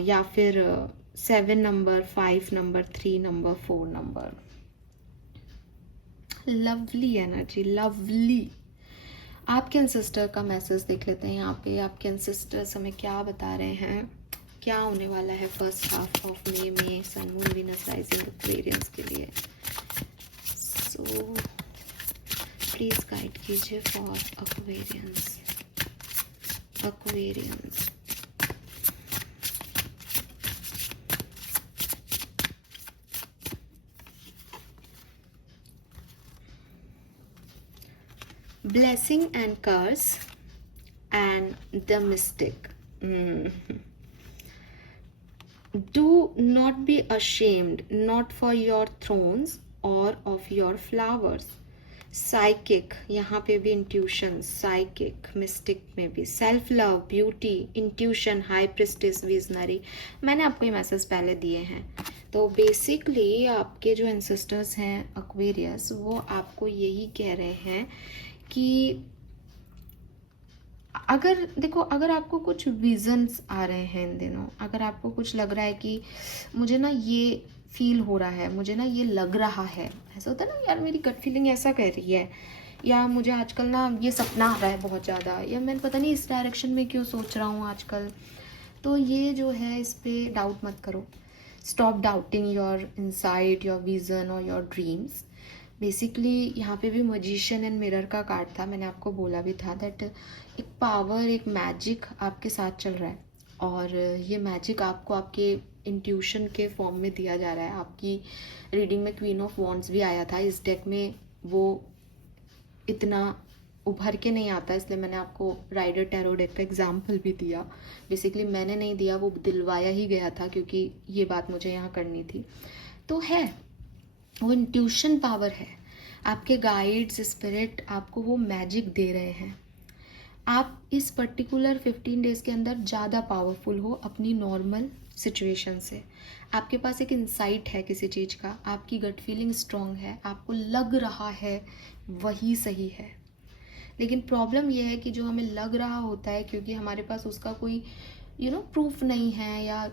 या फिर 7 number, 5 number, 3 number, 4 number. Lovely energy, lovely. आपके एंसेस्टर का मैसेज देख लेते हैं यहाँ पे, आपके एंसेस्टर्स हमें क्या बता रहे हैं। क्या होने वाला है फर्स्ट हाफ ऑफ मे में sun moon Venus rising Aquarians के लिए। सो प्लीज गाइड कीजिए for Aquarians. Aquarians blessing and curse and the mystic. Do not be ashamed, not for your thrones or of your flowers. Psychic, यहाँ पे भी intuition, psychic, mistake में भी self love, beauty, intuition, high priestess, visionary. मैंने आपको ये message पहले दिए हैं। तो बेसिकली आपके जो एंसेस्टर्स हैं एक्वेरियस, वो आपको यही कह रहे हैं कि अगर देखो, अगर आपको कुछ विजन्स आ रहे हैं इन दिनों, अगर आपको कुछ लग रहा है कि मुझे ना ये फील हो रहा है, मुझे ना ये लग रहा है, ऐसा होता है ना यार मेरी गट फीलिंग ऐसा कह रही है, या मुझे आजकल ना ये सपना आ रहा है बहुत ज़्यादा, या मैं पता नहीं इस डायरेक्शन में क्यों सोच रहा हूँ आजकल, तो ये जो है इस पर डाउट मत करो। Stop doubting your insight, your vision और योर ड्रीम्स। बेसिकली यहाँ पे भी मजिशियन एंड मिरर का कार्ड था, मैंने आपको बोला भी था दैट एक पावर, एक मैजिक आपके साथ चल रहा है, और ये मैजिक आपको आपके इंट्यूशन के फॉर्म में दिया जा रहा है। आपकी रीडिंग में क्वीन ऑफ वॉन्ड्स भी आया था, इस डेक में वो इतना उभर के नहीं आता, इसलिए मैंने आपको राइडर टैरो डेक का एग्जाम्पल भी दिया। बेसिकली मैंने नहीं दिया, वो दिलवाया ही गया था, क्योंकि ये बात मुझे यहाँ करनी थी। तो है वो इंट्यूशन पावर है, आपके गाइड्स, स्पिरिट आपको वो मैजिक दे रहे हैं। आप इस पर्टिकुलर 15 डेज़ के अंदर ज़्यादा पावरफुल हो अपनी नॉर्मल सिचुएशन से। आपके पास एक इंसाइट है किसी चीज़ का, आपकी गट फीलिंग स्ट्रॉन्ग है, आपको लग रहा है वही सही है। लेकिन प्रॉब्लम यह है कि जो हमें लग रहा होता है, क्योंकि हमारे पास उसका कोई प्रूफ नहीं है, या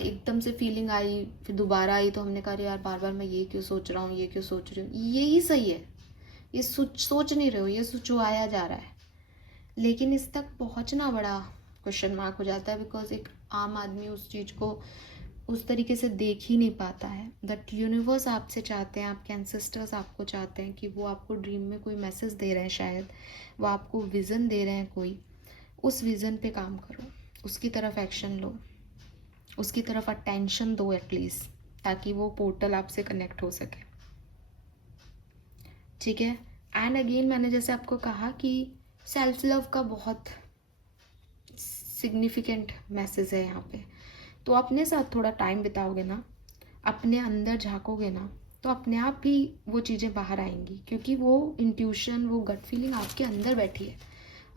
एकदम से फीलिंग आई फिर दोबारा आई, तो हमने कहा यार बार बार मैं ये क्यों सोच रहा हूँ, ये क्यों सोच रही हूँ, यही सही है, ये सोच नहीं रहे हो, ये सोचवाया जा रहा है। लेकिन इस तक पहुँचना बड़ा क्वेश्चन मार्क हो जाता है, बिकॉज एक आम आदमी उस चीज़ को उस तरीके से देख ही नहीं पाता है। दैट यूनिवर्स आपसे चाहते हैं, आपके एंसेस्टर्स आपको चाहते हैं कि वो आपको ड्रीम में कोई मैसेज दे रहे हैं, शायद वो आपको विज़न दे रहे हैं कोई, उस विज़न पे काम करो, उसकी तरफ एक्शन लो, उसकी तरफ अटेंशन दो एटलीस्ट, ताकि वो पोर्टल आपसे कनेक्ट हो सके। ठीक है। एंड अगेन मैंने जैसे आपको कहा कि सेल्फ लव का बहुत सिग्निफिकेंट मैसेज है यहाँ पे। तो अपने साथ थोड़ा टाइम बिताओगे ना, अपने अंदर झाँकोगे ना, तो अपने आप ही वो चीज़ें बाहर आएंगी, क्योंकि वो इंट्यूशन, वो गट फीलिंग आपके अंदर बैठी है।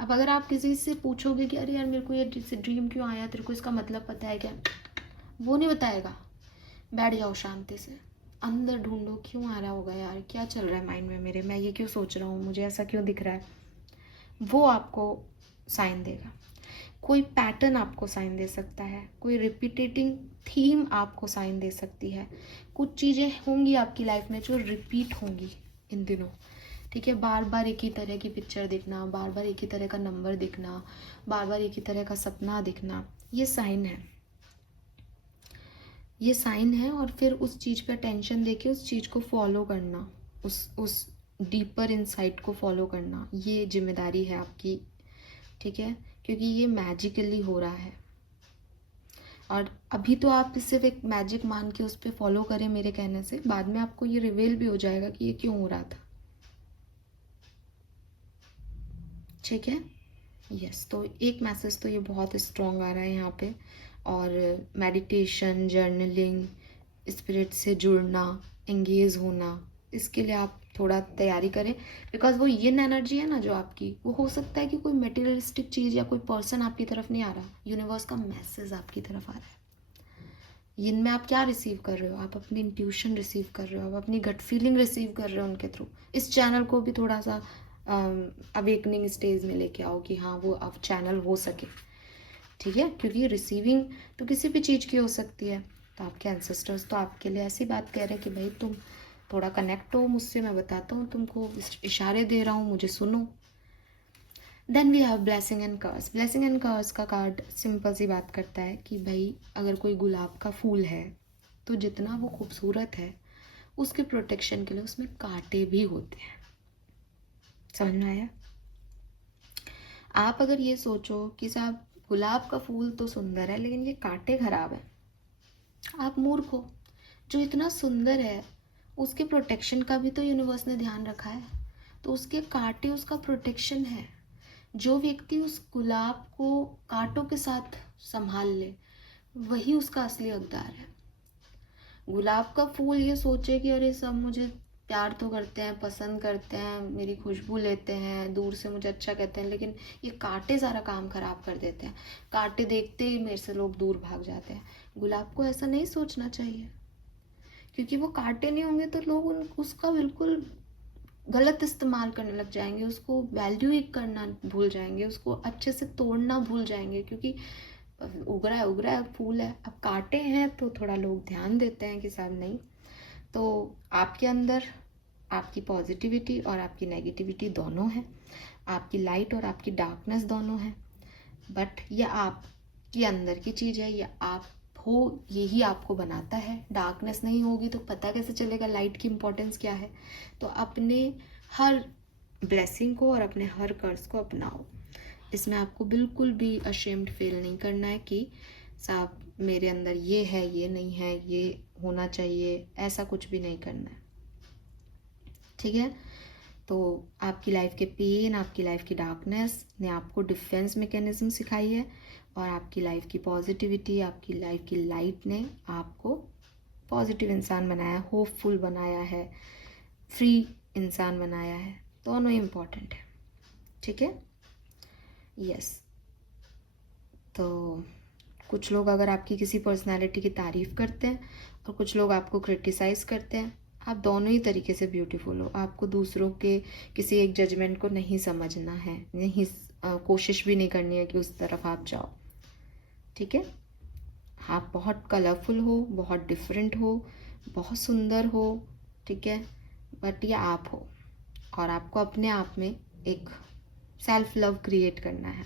अब अगर आप किसी से पूछोगे कि अरे यार मेरे को ये ड्रीम क्यों आया, तेरे को इसका मतलब पता है क्या, वो नहीं बताएगा। बैठ जाओ शांति से, अंदर ढूंढो क्यों आ रहा होगा यार, क्या चल रहा है माइंड में मेरे, मैं ये क्यों सोच रहा हूँ, मुझे ऐसा क्यों दिख रहा है, वो आपको साइन देगा। कोई पैटर्न आपको साइन दे सकता है, कोई रिपीटेटिंग थीम आपको साइन दे सकती है। कुछ चीज़ें होंगी आपकी लाइफ में जो रिपीट होंगी इन दिनों। ठीक है, बार बार एक ही तरह की पिक्चर दिखना, बार बार एक ही तरह का नंबर दिखना, बार बार एक ही तरह का सपना दिखना, ये साइन है, ये साइन है। और फिर उस चीज़ पे अटेंशन देके उस चीज़ को फॉलो करना, उस डीपर इनसाइट को फॉलो करना, ये जिम्मेदारी है आपकी। ठीक है, क्योंकि ये मैजिकली हो रहा है, और अभी तो आप सिर्फ एक मैजिक मान के उस पर फॉलो करें मेरे कहने से, बाद में आपको ये रिवील भी हो जाएगा कि ये क्यों हो रहा था। ठीक है, यस। तो एक मैसेज तो ये बहुत स्ट्रॉन्ग आ रहा है यहाँ पे, और मेडिटेशन, जर्नलिंग, स्पिरिट से जुड़ना, एंगेज होना, इसके लिए आप थोड़ा तैयारी करें, बिकॉज वो यिन एनर्जी है ना जो आपकी, वो हो सकता है कि कोई मटेरियलिस्टिक चीज़ या कोई पर्सन आपकी तरफ नहीं आ रहा, यूनिवर्स का मैसेज आपकी तरफ आ रहा है। यिन में आप क्या रिसीव कर रहे हो, आप अपनी इंट्यूशन रिसीव कर रहे हो, आप अपनी गट फीलिंग रिसीव कर रहे हो उनके थ्रू। इस चैनल को भी थोड़ा सा अवेकनिंग स्टेज में लेके आओ कि हाँ वो अब चैनल हो सके। ठीक है, क्योंकि रिसीविंग तो किसी भी चीज़ की हो सकती है। तो आपके एंसेस्टर्स तो आपके लिए ऐसी बात कह रहे हैं कि भाई तुम थोड़ा कनेक्ट हो मुझसे, मैं बताता हूँ तुमको, इशारे दे रहा हूँ, मुझे सुनो। Then we have blessing and curse. Blessing and curse का कार्ड सिंपल सी बात करता है कि भाई अगर कोई गुलाब का फूल है तो जितना वो खूबसूरत है उसके प्रोटेक्शन के लिए उसमें कांटे भी होते हैं। समझ में आया? आप अगर ये सोचो कि साहब गुलाब का फूल तो सुंदर है लेकिन ये कांटे खराब है, आप मूर्ख हो। जो इतना सुंदर है उसके प्रोटेक्शन का भी तो यूनिवर्स ने ध्यान रखा है, तो उसके कांटे उसका प्रोटेक्शन है। जो व्यक्ति उस गुलाब को कांटों के साथ संभाल ले वही उसका असली हकदार है। गुलाब का फूल ये सोचे कि अरे सब मुझे प्यार तो करते हैं, पसंद करते हैं, मेरी खुशबू लेते हैं, दूर से मुझे अच्छा कहते हैं, लेकिन ये कांटे सारा काम खराब कर देते हैं, कांटे देखते ही मेरे से लोग दूर भाग जाते हैं। गुलाब को ऐसा नहीं सोचना चाहिए, क्योंकि वो कांटे नहीं होंगे तो लोग उसका बिल्कुल गलत इस्तेमाल करने लग जाएंगे, उसको वैल्यू ही करना भूल जाएंगे, उसको अच्छे से तोड़ना भूल जाएंगे, क्योंकि उग रहा है फूल है। अब कांटे हैं तो थोड़ा लोग ध्यान देते हैं कि साहब नहीं। तो आपके अंदर आपकी पॉजिटिविटी और आपकी नेगेटिविटी दोनों है, आपकी लाइट और आपकी डार्कनेस दोनों है, बट ये आपके अंदर की चीज़ है, ये आप हो, यही आपको बनाता है। डार्कनेस नहीं होगी तो पता कैसे चलेगा लाइट की इम्पोर्टेंस क्या है? तो अपने हर ब्लेसिंग को और अपने हर कर्ज को अपनाओ। इसमें आपको बिल्कुल भी अशेम्ड फील नहीं करना है कि साहब मेरे अंदर ये है, ये नहीं है, ये होना चाहिए, ऐसा कुछ भी नहीं करना है। ठीक है? तो आपकी लाइफ के पेन, आपकी लाइफ की डार्कनेस ने आपको डिफेंस मैकेनिज्म सिखाई है, और आपकी लाइफ की पॉजिटिविटी, आपकी लाइफ की लाइट ने आपको पॉजिटिव इंसान बनाया, होपफुल बनाया है, फ्री इंसान बनाया है। दोनों इम्पॉर्टेंट है। ठीक है? यस। तो कुछ लोग अगर आपकी किसी पर्सनालिटी की तारीफ़ करते हैं और कुछ लोग आपको क्रिटिसाइज़ करते हैं, आप दोनों ही तरीके से ब्यूटीफुल हो। आपको दूसरों के किसी एक जजमेंट को नहीं समझना है, नहीं कोशिश भी नहीं करनी है कि उस तरफ आप जाओ। ठीक है? आप बहुत कलरफुल हो, बहुत डिफरेंट हो, बहुत सुंदर हो, ठीक है, बट ये आप हो, और आपको अपने आप में एक सेल्फ लव क्रिएट करना है।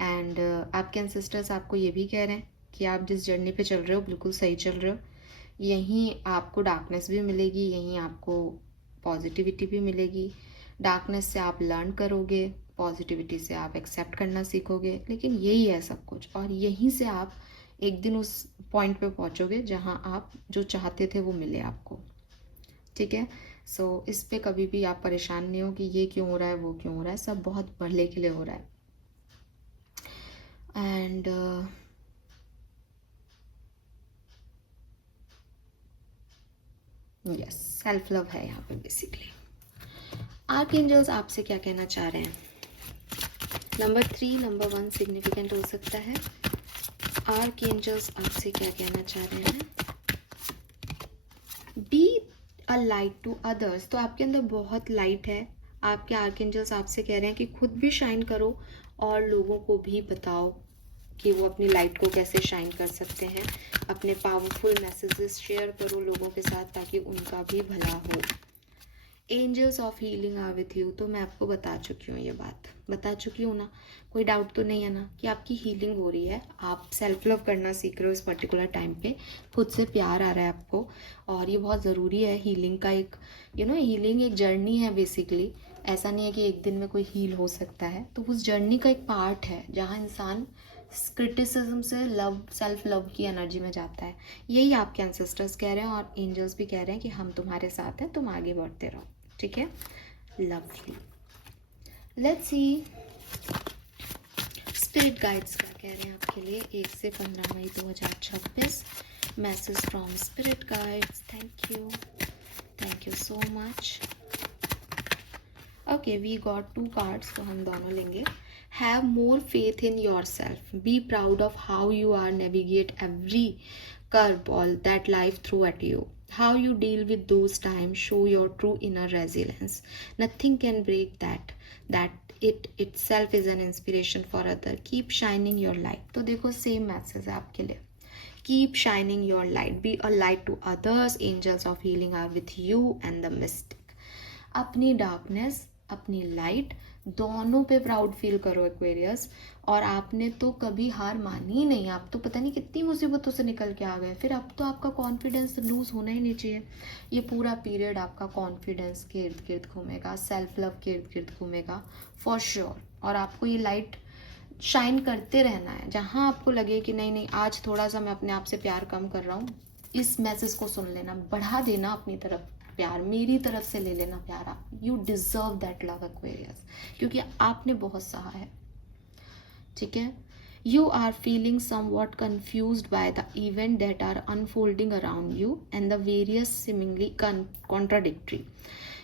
एंड आपके एंसेस्टर्स आपको ये भी कह रहे हैं कि आप जिस जर्नी पे चल रहे हो बिल्कुल सही चल रहे हो। यहीं आपको डार्कनेस भी मिलेगी, यहीं आपको पॉजिटिविटी भी मिलेगी। डार्कनेस से आप लर्न करोगे, पॉजिटिविटी से आप एक्सेप्ट करना सीखोगे, लेकिन यही है सब कुछ, और यहीं से आप एक दिन उस पॉइंट पे पहुंचोगे जहां आप जो चाहते थे वो मिले आपको। ठीक है? सो इस पे कभी भी आप परेशान नहीं हो कि ये क्यों हो रहा है, वो क्यों हो रहा है, सब बहुत भले के लिए हो रहा है। एंड यस, सेल्फ लव है यहाँ पे बेसिकली। आर्कएंजल्स आपसे क्या कहना चाह रहे हैं? नंबर 3, नंबर 1 सिग्निफिकेंट हो सकता है। आर्कएंजल्स आपसे क्या कहना चाह रहे हैं? Be a light to others. तो आपके अंदर बहुत लाइट है। आपके आर्कएंजल्स आपसे कह रहे हैं कि खुद भी शाइन करो और लोगों को भी बताओ कि वो अपनी लाइट को कैसे शाइन कर सकते हैं। अपने पावरफुल मैसेजेस शेयर करो लोगों के साथ ताकि उनका भी भला हो। Angels of healing are with you. तो मैं आपको बता चुकी हूँ, ये बात बता चुकी हूँ ना, कोई डाउट तो नहीं है ना कि आपकी हीलिंग हो रही है। आप सेल्फ लव करना सीख रहे हो इस पर्टिकुलर टाइम पे, खुद से प्यार आ रहा है आपको, और ये बहुत ज़रूरी है। हीलिंग का एक हीलिंग एक जर्नी है बेसिकली। ऐसा नहीं है कि एक दिन में कोई हील हो सकता है, तो उस जर्नी का एक पार्ट है जहाँ इंसान क्रिटिसिज्म से लव, सेल्फ लव की एनर्जी में जाता है। यही आपके एंसेस्टर्स कह रहे हैं और एंजल्स भी कह रहे हैं कि हम तुम्हारे साथ हैं, तुम आगे बढ़ते रहो। ठीक है? Lovely. Let's see spirit guides क्या कह रहे हैं आपके लिए 1 से 15 मई 2026। Message from spirit guides. Thank you so much. Okay, we got 2 cards, तो हम दोनों लेंगे। Have more faith in yourself. Be proud of how you are navigate every curveball that life threw at you. How you deal with those times show your true inner resilience. Nothing can break that. That it itself is an inspiration for other. Keep shining your light. तो देखो same message है आपके लिए। Keep shining your light. Be a light to others. Angels of healing are with you and the mystic. अपनी darkness, अपनी light दोनों पे proud feel करो एक्वेरियस। और आपने तो कभी हार मानी ही नहीं, आप तो पता नहीं कितनी मुसीबतों से निकल के आ गए, फिर अब तो आपका कॉन्फिडेंस लूज होना ही नहीं चाहिए। ये पूरा पीरियड आपका कॉन्फिडेंस के इर्द गिर्द घूमेगा, सेल्फ लव के इर्द गिर्द घूमेगा फॉर श्योर। और आपको ये लाइट शाइन करते रहना है। जहाँ आपको लगे कि नहीं नहीं आज थोड़ा सा मैं अपने आप से प्यार कम कर रहा हूँ, इस मैसेज को सुन लेना, बढ़ा देना अपनी तरफ प्यार, मेरी तरफ से ले लेना प्यार। आप you deserve that love Aquarius, क्योंकि आपने बहुत सहा है। ठीक है, you are feeling somewhat confused by the event that are unfolding around you and the various seemingly contradictory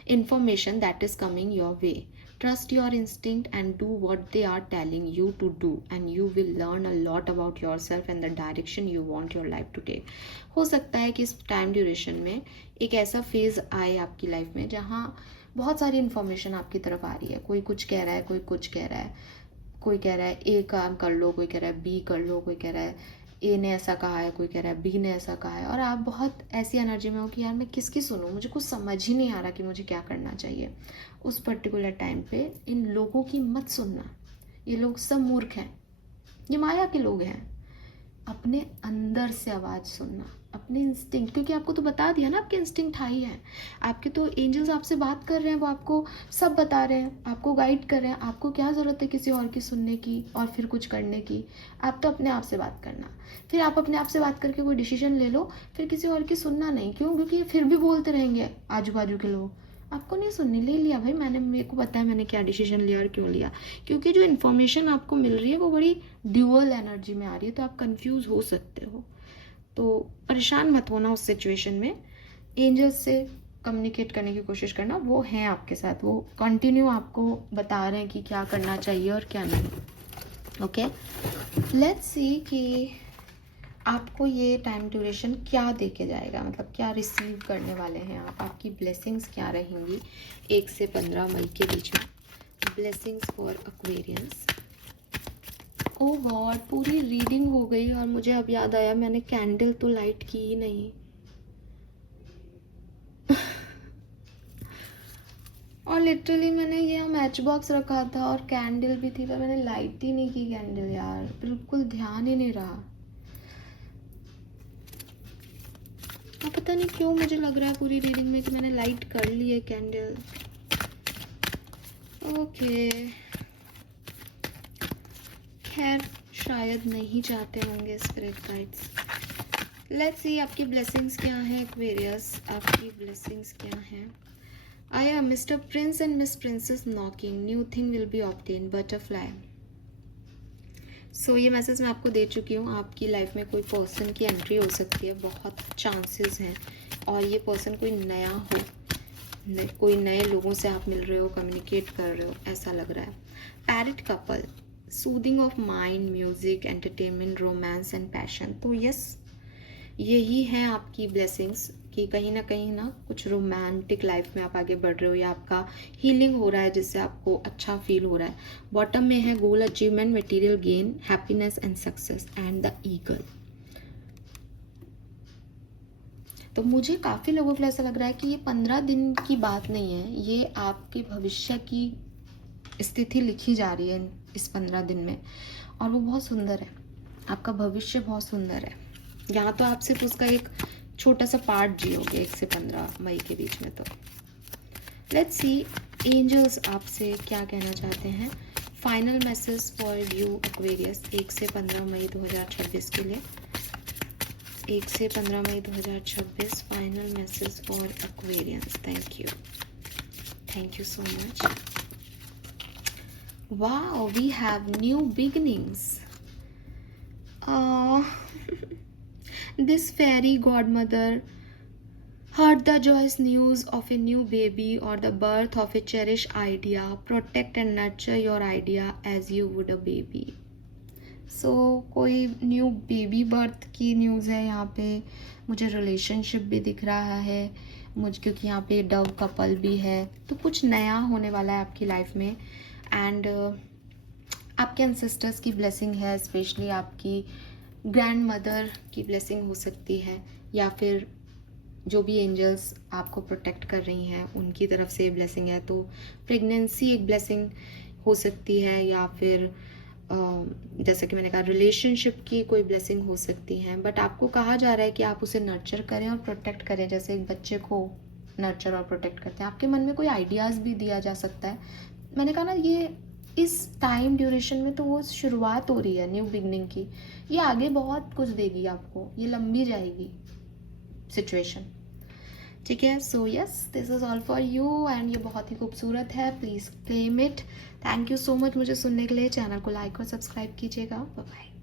information that is coming your way. Trust your instinct and do what they are telling you to do, and you will learn a lot about yourself and the direction you want your life to take. हो सकता है कि इस time duration में एक ऐसा phase आए आपकी लाइफ में जहाँ बहुत सारी इन्फॉर्मेशन आपकी तरफ आ रही है। कोई कुछ कह रहा है, कोई कुछ कह रहा है, कोई कह रहा है ए काम कर लो, कोई कह रहा है बी कर लो, कोई कह रहा है ए ने ऐसा कहा है, कोई कह रहा है बी ने ऐसा कहा है। और आप बहुत ऐसी एनर्जी में हो कि यार मैं किसकी सुनूं, मुझे कुछ समझ ही नहीं आ रहा कि मुझे क्या करना चाहिए। उस पर्टिकुलर टाइम पे इन लोगों की मत सुनना, ये लोग सब मूर्ख हैं, ये माया के लोग हैं। अपने अंदर से आवाज़ सुनना, अपने इंस्टिंक्ट, क्योंकि आपको तो बता दिया ना, आपके इंस्टिंक्ट हाई है, आपके तो एंजल्स आपसे बात कर रहे हैं, वो आपको सब बता रहे हैं, आपको गाइड कर रहे हैं। आपको क्या ज़रूरत है किसी और की सुनने की और फिर कुछ करने की? आप तो अपने आप से बात करना। फिर आप अपने आप से बात करके कोई डिसीजन ले लो, फिर किसी और की सुनना नहीं। क्यों? क्योंकि ये फिर भी बोलते रहेंगे आजू बाजू के लोग, आपको नहीं सुननी। ले लिया भाई मैंने, मेरे को पता है मैंने क्या डिसीजन लिया और क्यों लिया, क्योंकि जो इन्फॉर्मेशन आपको मिल रही है वो बड़ी ड्यूअल एनर्जी में आ रही है, तो आप कंफ्यूज हो सकते हो। तो परेशान मत होना उस सिचुएशन में, एंजल्स से कम्युनिकेट करने की कोशिश करना, वो हैं आपके साथ, वो कंटिन्यू आपको बता रहे हैं कि क्या करना चाहिए और क्या नहीं। ओके, लेट्स सी कि आपको ये टाइम ड्यूरेशन क्या दे के जाएगा, मतलब क्या रिसीव करने वाले हैं आप, आपकी ब्लेसिंग्स क्या रहेंगी 1 से 15 मई के बीच में। Blessings for Aquarians. Oh God, पूरी रीडिंग हो गई और मुझे अब याद आया मैंने कैंडल तो लाइट की ही नहीं। और लिटरली मैंने ये मैच बॉक्स रखा था और कैंडल भी थी, पर मैंने लाइट ही नहीं की कैंडल यार, बिल्कुल ध्यान ही नहीं रहा। अब पता नहीं क्यों मुझे लग रहा है पूरी रीडिंग में कि मैंने लाइट कर ली है कैंडल। ओके, खैर शायद नहीं चाहते होंगे स्पिरिट गाइड्स। लेट्स सी आपकी ब्लेसिंग्स क्या हैं एक्वेरियस, आपकी ब्लेसिंग्स क्या हैं। आया mister prince and miss princess knocking, new thing will be obtain, butterfly. So ये मैसेज मैं आपको दे चुकी हूँ। आपकी लाइफ में कोई पर्सन की एंट्री हो सकती है, बहुत चांसेस हैं, और ये पर्सन कोई नया हो, कोई नए लोगों से आप मिल रहे हो, कम्युनिकेट कर रहे हो, ऐसा लग रहा है। Parrot couple, soothing of mind, music, entertainment, romance and passion. तो यस, यही है आपकी ब्लेसिंग्स कि कहीं ना कुछ रोमांटिक लाइफ में आप आगे बढ़ रहे हो, या आपका हीलिंग हो रहा है जिससे आपको अच्छा फील हो रहा है। बॉटम में है गोल achievement, material gain, happiness and success and the eagle. तो मुझे काफ़ी लोगों को ऐसा लग रहा है कि ये 15 दिन की बात नहीं है, ये आपके भविष्य की स्थिति लिखी जा रही है इस 15 दिन में, और वो बहुत सुंदर है। आपका भविष्य बहुत सुंदर है। यहाँ तो आप सिर्फ उसका एक छोटा सा पार्ट जियोगे 1 से 15 मई के बीच में। तो लेट्स सी एंजल्स आपसे क्या कहना चाहते हैं। Final message for you Aquarius 1 से 15 मई 2026 के लिए। 1 से 15 मई 2026 final message for Aquarians. Thank you so much. Wow, we have new beginnings. This fairy godmother heard the joyous news of a new baby or the birth of a cherished idea. Protect and nurture your idea as you would a baby. So कोई new baby birth की news है यहाँ पे। मुझे relationship भी दिख रहा है मुझे, क्योंकि यहाँ पे डव कपल भी है, तो कुछ नया होने वाला है आपकी लाइफ में। एंड आपके एंसेस्टर्स की ब्लेसिंग है, स्पेशली आपकी ग्रैंड मदर की ब्लेसिंग हो सकती है, या फिर जो भी एंजल्स आपको प्रोटेक्ट कर रही हैं उनकी तरफ से ब्लेसिंग है। तो प्रेगनेंसी एक ब्लेसिंग हो सकती है, या फिर जैसे कि मैंने कहा रिलेशनशिप की कोई ब्लेसिंग हो सकती है। बट आपको कहा जा रहा है कि आप उसे नर्चर करें और प्रोटेक्ट करें, जैसे एक बच्चे को नर्चर और प्रोटेक्ट करते हैं। आपके मन में कोई आइडियाज़ भी दिया जा सकता है। मैंने कहा ना, ये इस टाइम ड्यूरेशन में तो वो शुरुआत हो रही है न्यू बिगनिंग की। ये आगे बहुत कुछ देगी आपको, ये लंबी जाएगी सिचुएशन। ठीक है, so yes, this is all for you and ये बहुत ही खूबसूरत है। Please claim it. Thank you so much मुझे सुनने के लिए। चैनल को लाइक और सब्सक्राइब कीजिएगा। Bye bye.